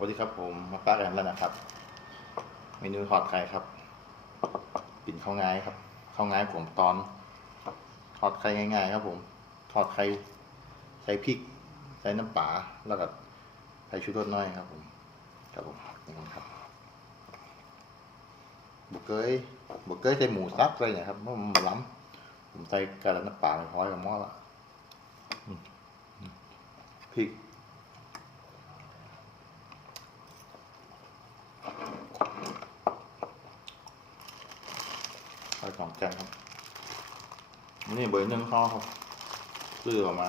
สวัสดีครับผมมาป้าแอมแล้วนะครับ เมนูทอดไข่ครับกินข้าวง่ายครับข้าวง่ายผมตอนทอดไข่ง่ายๆ ครับ ผมทอดไข่ใส่พริก ใส่น้ำปลาแล้วก็ใส่ชูรสน้อยครับ ผมครับผมนี่ครับบุกเกยบุกเกยใส่หมูสับเลยนะครับมันล้ำผมใส่กระดาษน้ำปลาไปพร้อยกับหม้อละพริก ไปสองแกงครับนี่เบอร์หนึ่งข้อครับซื้อออกมา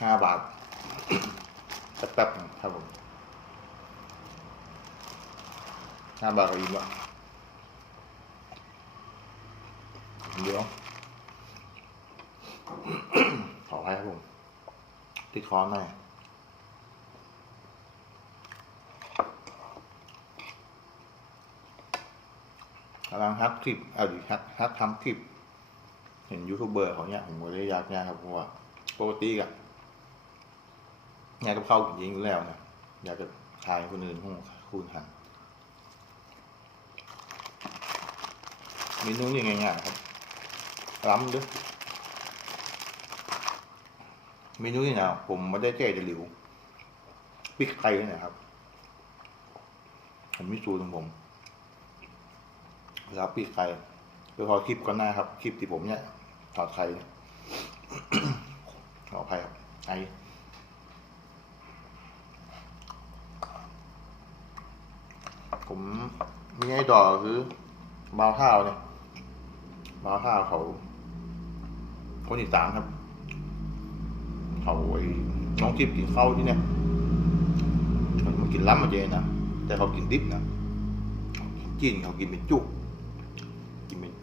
ห้าบาทแป๊บๆครับผมห้าบาทก็อิ่มละเดี๋ยวขอให้ครับผม ติดคอหน่อย กำลังฮักคลิปเอาดิฮักฮักทำคลิปเห็นยูทูบเบอร์เขาเนี่ยผมก็เลยอยากเนี่ยครับเพราะว่าปกติกับงานกับข้าวกินเองอยู่แล้วนะอยากจะทายคนอื่นห้องคุณหันเมนูนี่ง่ายๆครับล้ำด้วยเมนูนี่นะผมไม่ได้แก้จะหลิวพริกไทยนี่นะครับผมมิสูตรของผม แล้วปีกไข่เดี๋ยวพอคลิปก่อนหน้าครับ คลิปที่ผมเนี่ยถอดไข่ขออภัยครับไอผมมีไอ้ดอกคือบาวข้าวเนี่ยบาวข้าวเขา คนอีสานครับ เขาไอ้น้องทิพย์กินข้าวที่เนี่ยมันกินล้ำมาเจนะ แต่เขากินดิบนะกินจีนเขากินเป็นจุก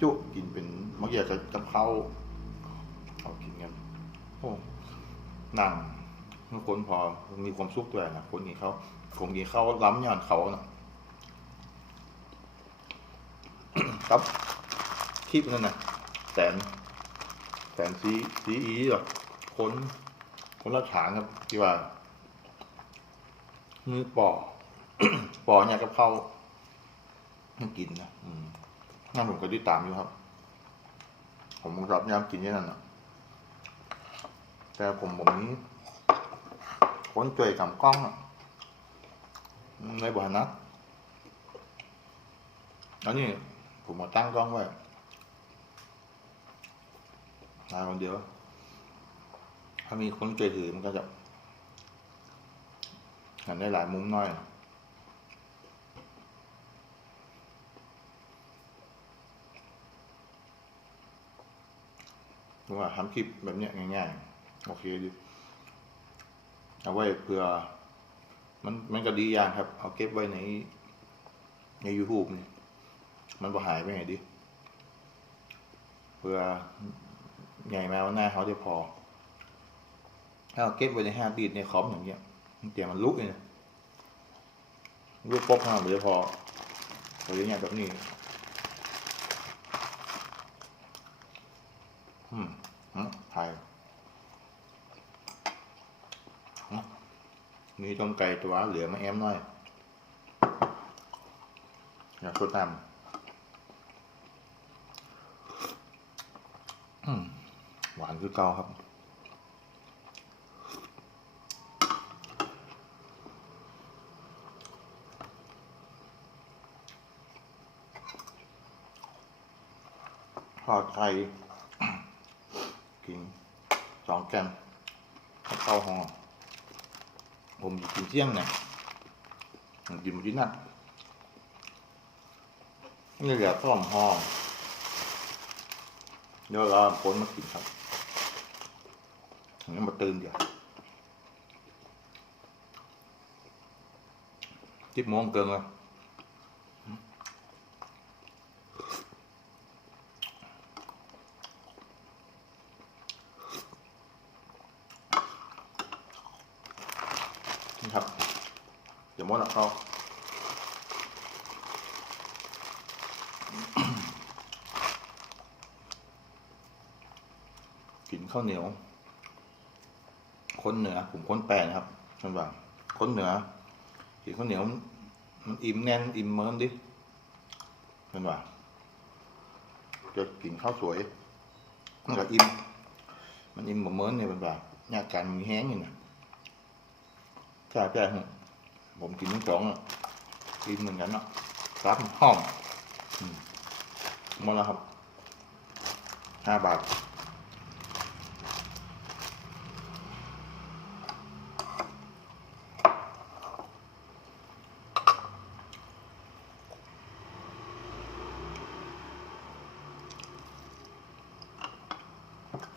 จุกินเป็นมักอยากจะกับเขาเขากินกันโอ้นั่งคนพอมีความสุขตัวนะคนกินเขาผมกินเขาล้ำย้อนเขานะครับคลิปนั่นนะแสนแสนซีซีอีหรอคนคนละฐานครับที่ว่ามือปอปอเนี่ยกับเขากินนะอืม นั่นผมก็ติดตามอยู่ครับ ผมรับยามกินที่นั่นนะแต่ผมผมนี้คนจ่วยกับกล้องอในบ่อนัดแล้วนี่ผมมาตั้งกล้องไว้มาคนเดียว ถ้ามีคนจ่วยถือมันก็จะเห็นได้หลายมุมน้อย ผมว่าทำคลิปแบบเนี้ยง่ายๆ โอเคดีเอาไว้เผื่อ มันมันก็ดีอย่างครับ เอาเก็บไว้ในใน YouTube นี่มันบ่หายไปไหนดิเผื่อใหญ่มาวันหน้าเขาจะพอถ้าเอาเก็บไว้ในห้าดีดในคอมอย่างเงี้ยมันเตรียมมันลุกเลยลุกป๊อกมาเดี๋ยวพอพออย่างเงี้ยแบบนี้ อืมอืมไข่มีต้มไก่ตัวเหลือมาแอมหน่อย อยากสดน้ำอืมหวานคือเก่าครับทอดไข่ กินสองแกมข้าวห่อผมกินเที่ยงเนี่ยผมกินมื้อที่นั่นนี่เหลือต้มห่อเดี๋ยวเราคนมากินครับงั้นมาตื่นเดี๋ยวจิบโมงเกินเลย นี่ครับ เดี๋ยวมดเอาเข้ากินข้าวเหนียว คนคนเหนือผมคนแปลนะครับท่านว่าคนเหนือกินข้าวเหนียว มันอิ่มแน่นอิ่มเมินดิท่านว่าจะกินข้าวสวยมันก็อิ่มมันอิ่มบ่เมินเนี่ยท่านว่าญาติการมีแห้งอยู่นะ ช่ใช่ผมกินทั้งสองอะอิ่มเหมือนกันเนาะรับห้องหมดแล้วครับห้าบาท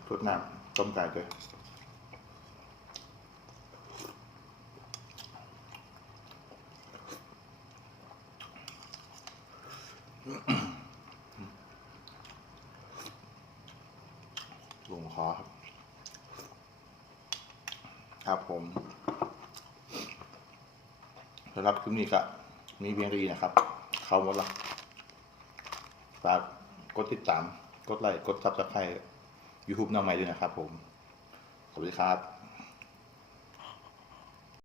ทดน้ำต้มไก่เลย อครับ ครับผมสำหรับคลิปนี้ก็มีเพียงเท่านี้นะครับ เข้าหมดละฝากกดติดตาม กดไลค์ กดซับสไครต์ YouTube น้องใหม่ด้วยนะครับผม สวัสดีครับ